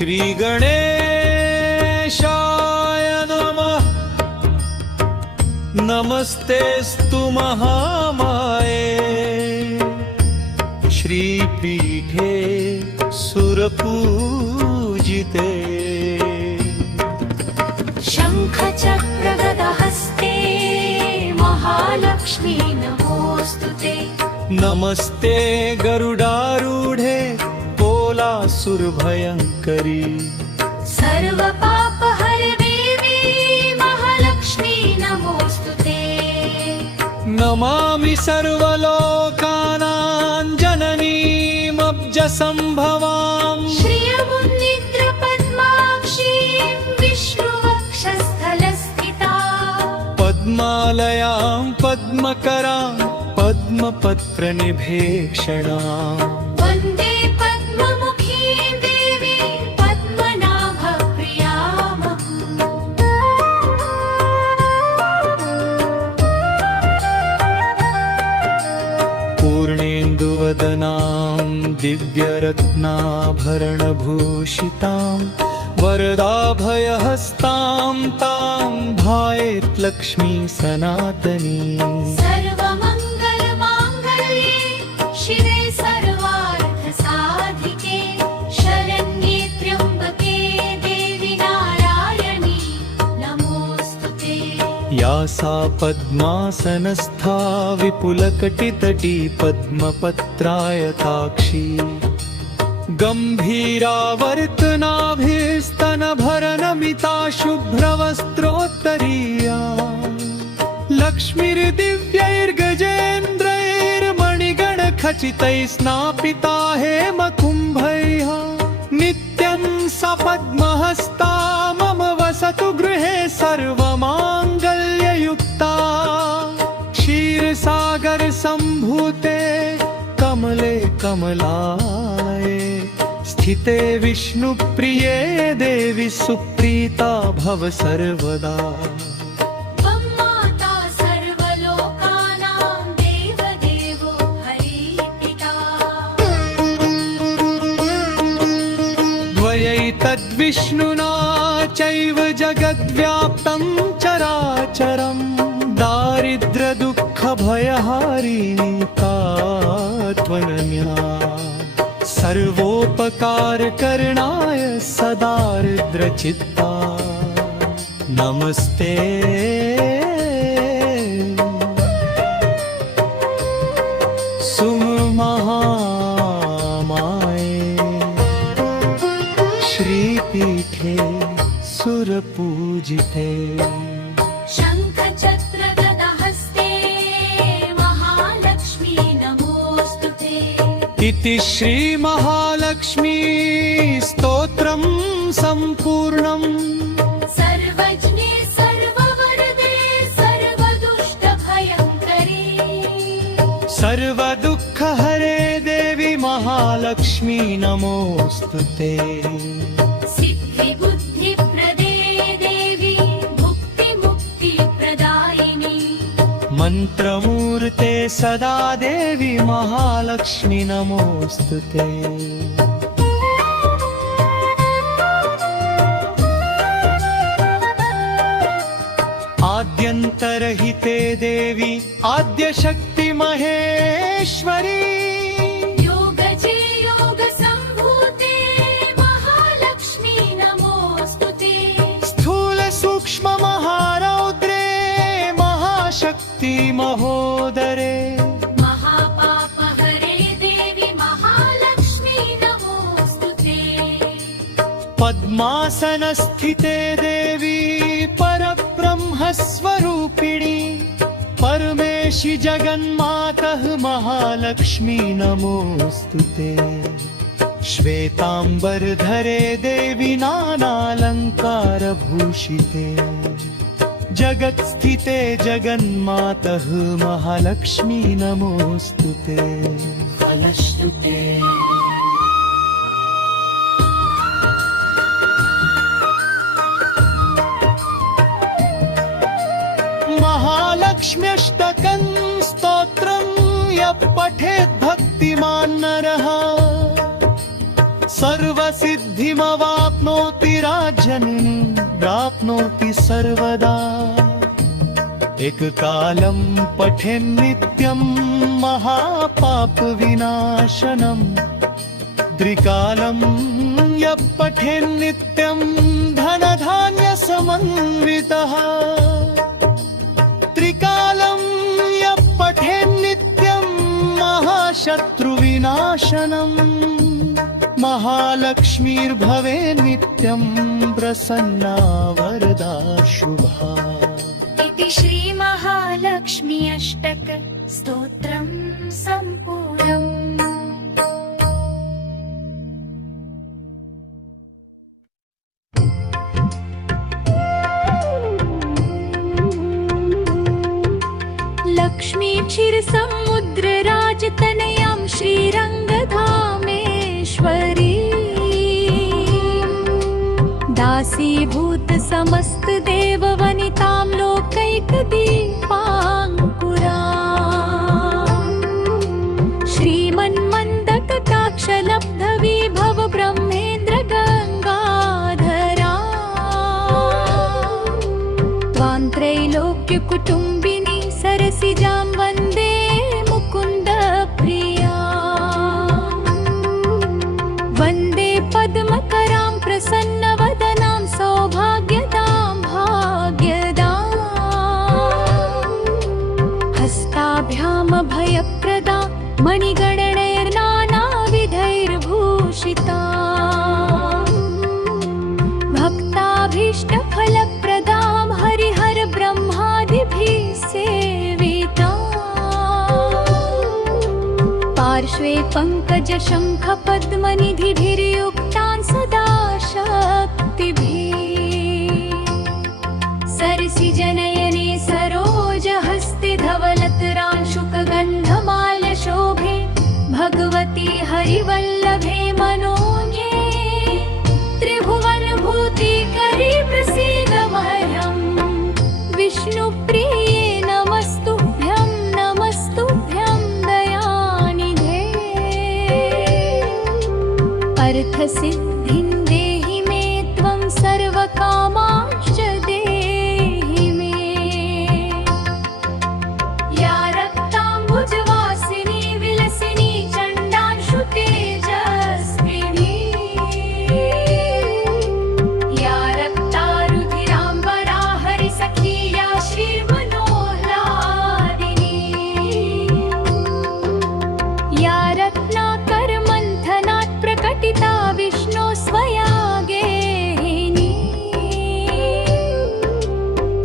श्री गणेशाय नमः। नमस्तेस्तु महामाये श्रीपीठे सुरपूजिते। शङ्खचक्रगदहस्ते महालक्ष्मी नमोऽस्तुते। नमस्ते गरुडारूढे कोलासुरभयङ्करी। सर्वपापहरे देवी महालक्ष्मी नमोऽस्तुते। नमामि सर्वलोकानां जननीमब्जसम्भवां। श्रियमुन्निद्रपद्माक्षीं विष्णुवक्षस्थलस्थितां। पद्मालयां पद्मकरां पद्मपत्रनिभेक्षणाम्। वन्दे पद्ममुखीं देवीं पद्मनाभप्रियाम्। पूर्णेन्दुवदनां दिव्यरत्नाभरणभूषितां वरदाभयहस्तां तां ध्यायेत् लक्ष्मी सनातनी। सर्वमङ्गलमाङ्गल्ये शिवे सर्वार्थसाधिके शरण्ये त्र्यम्बके देवि नारायणी नमोऽस्तुते। या सा पद्मासनस्था विपुलकटितटी पद्मपत्रायताक्षी। गम्भीरावर्तनाभिस्तनभरनमिता शुभ्रवस्त्रोत्तरीया। लक्ष्मीर्दिव्यैर्गजेन्द्रैर्मणिगणखचितैः स्नापिता हेमकुम्भैः। नित्यं सा पद्महस्ता मम वसतु गृहे सर्वमाङ्गल्ययुक्ता। क्षीरसागरसम्भूते कमले कमलाये स्थिते विष्णुप्रिये देवी सुप्रीता भव सर्वदा। त्वम्माता सर्वलोकानां देवदेवो हरिपिता। द्वयैतद्विष्णुना चैव जगद्व्याप्तं चराचरम्। दारिद्र्यदुःखभयहारिणी का त्वनन्या। सर्वोपकारकरणाय सदारिद्रचित्ता नमस्ते। सुमहामाये श्रीपीठे सुरपूजिते। शङ्खचक्रगदहस्ते महालक्ष्मी नमोऽस्तुते। इति श्री महालक्ष्मी स्तोत्रं सम्पूर्णम्। सर्वज्ञे सर्ववरदे सर्वदुष्टभयङ्करी। सर्वदुःखहरे देवी महालक्ष्मी नमोऽस्तुते। सिद्धिबुद्धिप्रदे देवी भुक्तिमुक्तिप्रदायिनी। मन्त्रमूर्ते सदा देवी महालक्ष्मी नमोऽस्तुते। आद्यन्तरहिते देवी आद्यशक्ति महेश्वरी। योगजे योगसम्भूते महालक्ष्मी नमोऽस्तुते। स्थूल सूक्ष्म महारौद्रे महाशक्ति महोदरे। महापापहरे देवी महालक्ष्मी नमोऽस्तुते। पद्मासनस्थिते देवी परब्रह्मस्वरूपिणी। परमेशि जगन्मातः महालक्ष्मी नमोऽस्तुते। श्वेताम्बरधरे देवी नानालङ्कारभूषिते। जगत्स्थिते जगन्मातः महालक्ष्मी नमोऽस्तुते। फलश्रुते महालक्ष्म्यष्टकं स्तोत्रं यः पठेत् भक्तिमान् नरः सर्वसिद्धिप्रदां सिद्धिमवाप्नोति राज्यं प्राप्नोति सर्वदा एककालं पठेन्नित्यं महापापविनाशनम् त्रिकालं यः पठेन्नित्यं धनधान्यसमन्वितः त्रिकालं यः पठेन्नित्यं महाशत्रुविनाशनम् महालक्ष्मीर्भवेन्नित्यं प्रसन्ना वरदा शुभा इति श्री महालक्ष्मी अष्टक स्तोत्रं सम्पूर्णम्। लक्ष्मी क्षीरसमुद्रराजतनयां श्रीरङ्गधामेश्वरी दासीभूत समस्त देववनितां लोकैकदीपाङ्कुरा श्रीमन्मन्दकटाक्षलब्ध विभव ब्रह्मेन्द्र गङ्गाधरा त्वां त्रैलोक्यकुटुम्बिनी सरसिजां वन्दे मुकुन्द प्रिया वन्दे पद्मकरां प्रसन्नवदनां सौभाग्यदां भाग्यदां हस्ताभ्यामभयप्रदा मणिगणनैर्नानाविधैर्भूषिता भक्ताभीष्टफलप्रदां हरिहर ब्रह्मादिभिः सेविता पार्श्वे पङ्कजशङ्खपद्मनिधिभिर्युक्तां सदा शक्तिभिः सरसिजनयने सरोजहस्ते धवलतरांशुकगन्धमाल्यशोभे भगवती हरिवल्लभे मनोज्ञे त्रिभुवनभूतिकरी प्रसीद मह्यम् विष्णुप्रिये नमस्तुभ्यं नमस्तुभ्यं दयानिधे अर्थसिद्धिं देहि मे त्वं सर्वकामांश्च देहि मे या रक्ताम्बुजवासिनी विलसिनी चण्डांशुतेजस्विनी या रक्तारुधिराम्बरा हरिसखी या श्रीर्मनोह्लादिनी या रत्नाकरमन्थनात् प्रकटिता विष्णो स्वया गेहिनी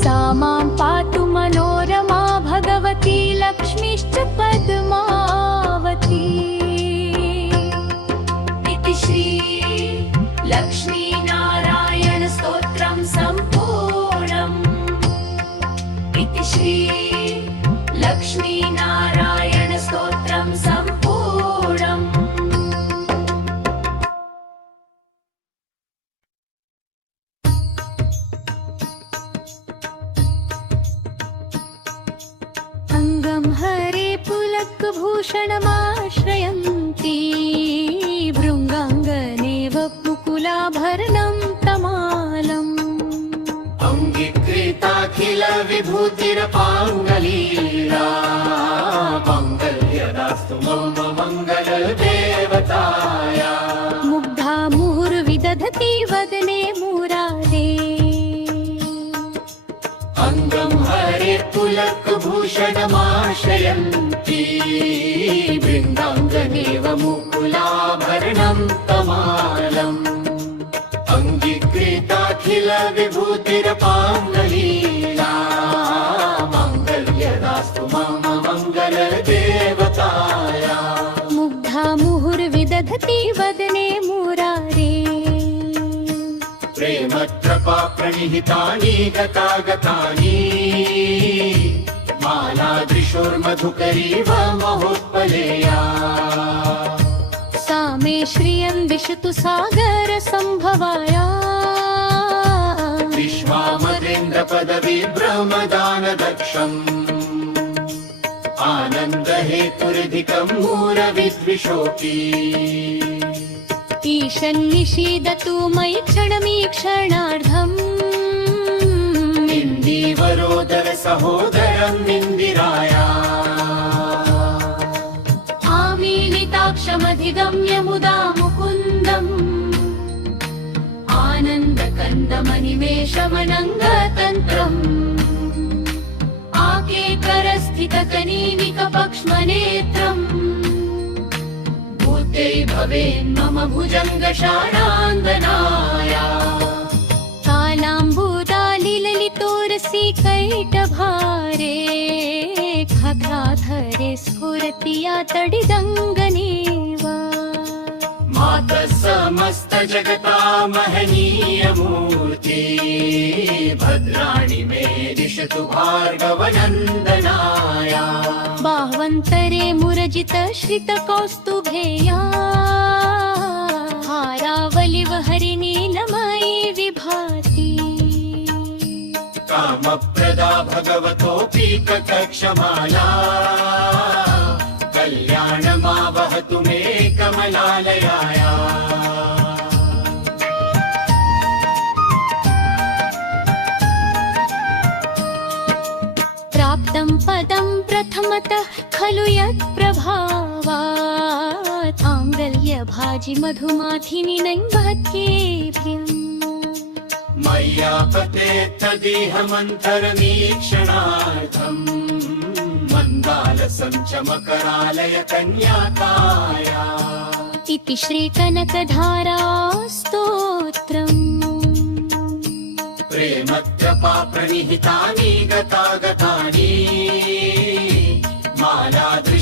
सा मां पातु मनोरमा भगवती लक्ष्मीश्च पद्मावती इति श्री लक्ष्मीनारायण स्तोत्रं सम्पूर्णम् इति श्री लक्ष्मीनारायण स्तोत्रं सम्पूर्णम्। अङ्गं हरे पुलकभूषणमाश्रयन्ती भृङ्गाङ्गनेव मुकुलाभरणं तमालम् अङ्गीकृताखिल विभूतिरपाङ्गलीला मङ्गल्यदास्तु मम मङ्गलदेवताया मुग्धा मुहुर्विदधति वदने मुरारे अङ्गं हरे पुलकभूषणमाश्रयन्ती बृन्दाङ्गनेव मुकुलाभरणं तमालम् अङ्गीकृताखिल विभूतिरपाङ्गलीला मङ्गल्यदास्तु मम मङ्गलदेवताया मुग्धा मुहुर्विदधति वदने मुरारे प्रेमत्रपा प्रणिहितानि गतागतानि मालादृशोर्मधुकरीव महोत्पलेया सा मे श्रियं दिशतु सागर संभवाया विश्वामरेन्द्रपदवी ब्रह्मदानदक्षम् आनन्दहेतुरधिकं मूरविद्विषोऽपि ईशन्निषीदतु मयि क्षणमीक्षणार्धम् इन्दीवरोदर सहोदरम् इन्दिराया आमीलिताक्षमधिगम्य मुदा मुकुन्दम् आनन्दकन्दमनिमेषमनङ्गतन्त्रम् आकेकरस्थितकनीनिकपक्ष्मनेत्रम् भूत्यै भवेन्मम भुजङ्गशाणान्दनाया कालाम्बूदालिललितोरसि कैटभारे खगाधरे स्फुरति या तडिदङ्गनेवा मातः समस्त जगता महनीय मूर्ति भद्राणि मे दिशतु भार्गवनन्दनाया बाह्वन्तरे मुरजित श्रितकौस्तुभेया हारावलिव हरिनीलमयी विभाति कामप्रदा भगवतोऽपि कक्षमाला कल्याणमावहतु मे कमलालयाया प्राप्तं पदं प्रथमतः खलु यत्प्रभावात् आङ्गल्यभाजि मधुमाथिनि नैवत्येभ्यम् मय्यापतेत्तदिह मन्थरमीक्षणार्थम् मन्दालसञ्चमकरालय कन्याकाया इति श्रीकनकधारास्तोत्रम् प्रेमत्रपा प्रणिहितानि गतागतानि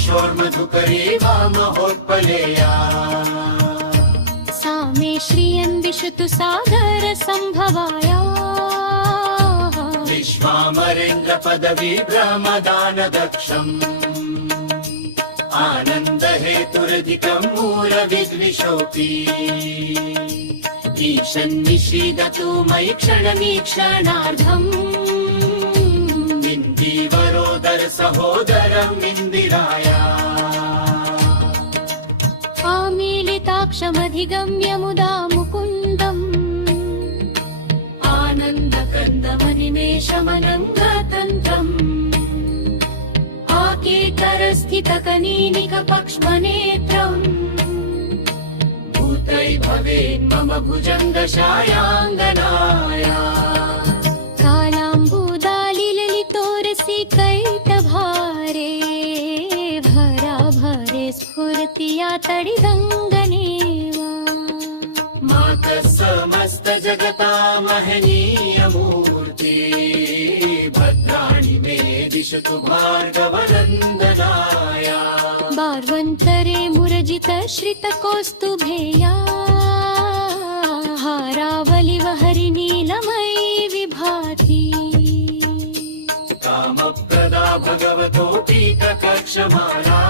मालादृशोर्मधुकरीव महोत्पलेया सा मे श्रियन् विशतु सागर सम्भवाया विश्वामरेन्द्र पदवी ब्रह्मदानदक्षम् आनन्दहेतुरधिकम् मूलविद्विषोऽपि ईशन्निषीदतु मयि क्षणमीक्षणार्धम् इन्दीवरोदर सहोदरम् इन्दिराया आमीलिताक्षमधिगम्य मुदा मुकुन्दम् आनन्दकन्दमनिमेषमनङ्गतन्त्रम् आकेकरस्थितकनीनिकपक्ष्मनेत्रम् भूत्यै भवेन्मम भुजङ्गशायाङ्गनाया कालाम्बूदालिललितोरसि कैटभारे भराभरे स्फुरति या तडिदङ्गनेवा मातः समस्त जगता महनीय मूर्ति भद्राणि मे दिशतु भार्गवनन्दनाया बार्वन्तरे मुरजित श्रितकौस्तुभेया हारावलिव हरिनीलमयी विभाति कामप्रदा भगवतोऽपि कक्षमाला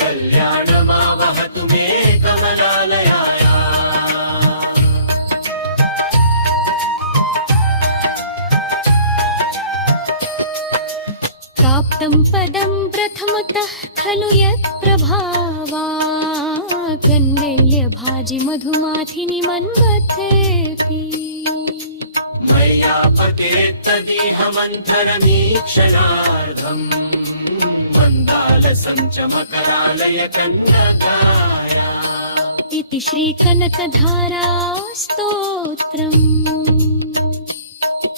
कल्याणमावहतु मे कमलालयाया प्राप्तं पदं प्रथमतः खलु यत्प्रभावात् गन्धेल्यभाजि मधुमाथिनि मन्वथेऽपि मय्यापतेत्तदिह मन्थरमीक्षणार्धम् मन्दालसञ्चमकरालय कन्यकाया इति श्रीकनकधारास्तोत्रम्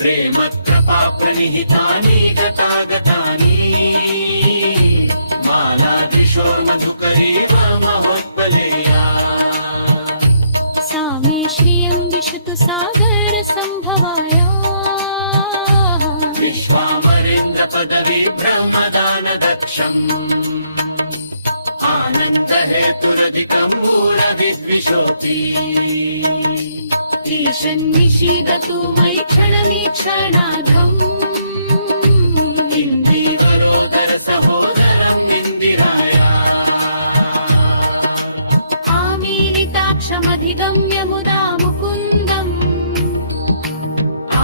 प्रेमत्रपा प्रणिहितानि गतागतानि मालादृशोर्मधुकरीव महोत्पलेया सा मे श्रियं विशतु सागर सम्भवाया विश्वामरेन्द्र पदवी ब्रह्मदानदक्षम् आनन्दहेतुरधिकम् मूलविद्विषोऽपि ईशन्निषीदतु मयि क्षणमीक्षणार्धम् इन्दीवरोदर सहोदरम् इन्दिराया आमीलिताक्षमधिगम्य मुदा मुकुन्दम्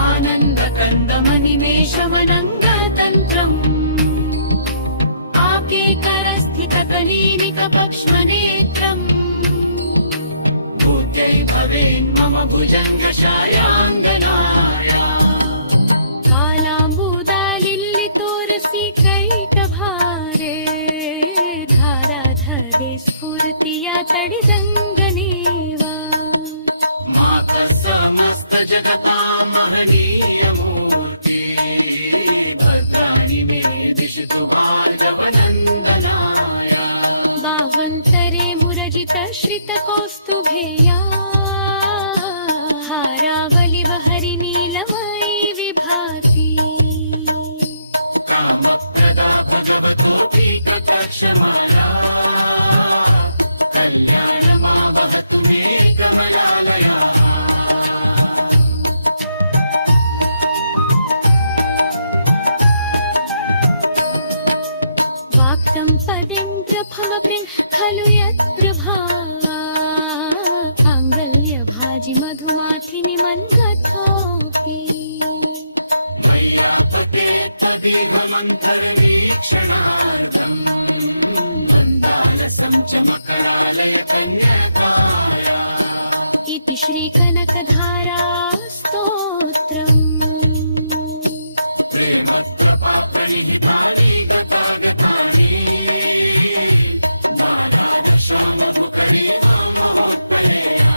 आनन्दकन्दमनिमेषमनङ्गतन्त्रम् आकेकरस्थितकनीनिकपक्ष्मनेत्रम् भवेन्मम भुजङ्गशायाङ्गनाया कालाम्बूदालिल्लि तोरसि कैटभारे धाराधरे स्फूर्तिया तडिदङ्गनेव मातः समस्त जगता महनीय मूर्ति भद्राणि मे दिशतु भार्गवनन्दनाय बावन्तरे मुरजित श्रितकौस्तुभेया हारावलिवहरि नीलमयी विभाति कामप्रदा भगवतोऽपि कटाक्षमाला कल्याणमावहतु मे कमलालयाः वाक्तं पदेन्द्रफलप्रिं खलु यत्र भाङ्गल्यभाजि मधुमाथिनि मन्गथोऽपि मय्यापते तदीघमन्थरवीक्षणार्थम् मन्दालसं च मकरालय कन्यकाया इति श्रीकनकधारा स्तोत्रम् प्रेमप्रभा प्रणिहितानि गतागतानि नारायण श्याममुखलीला महोत्पलेया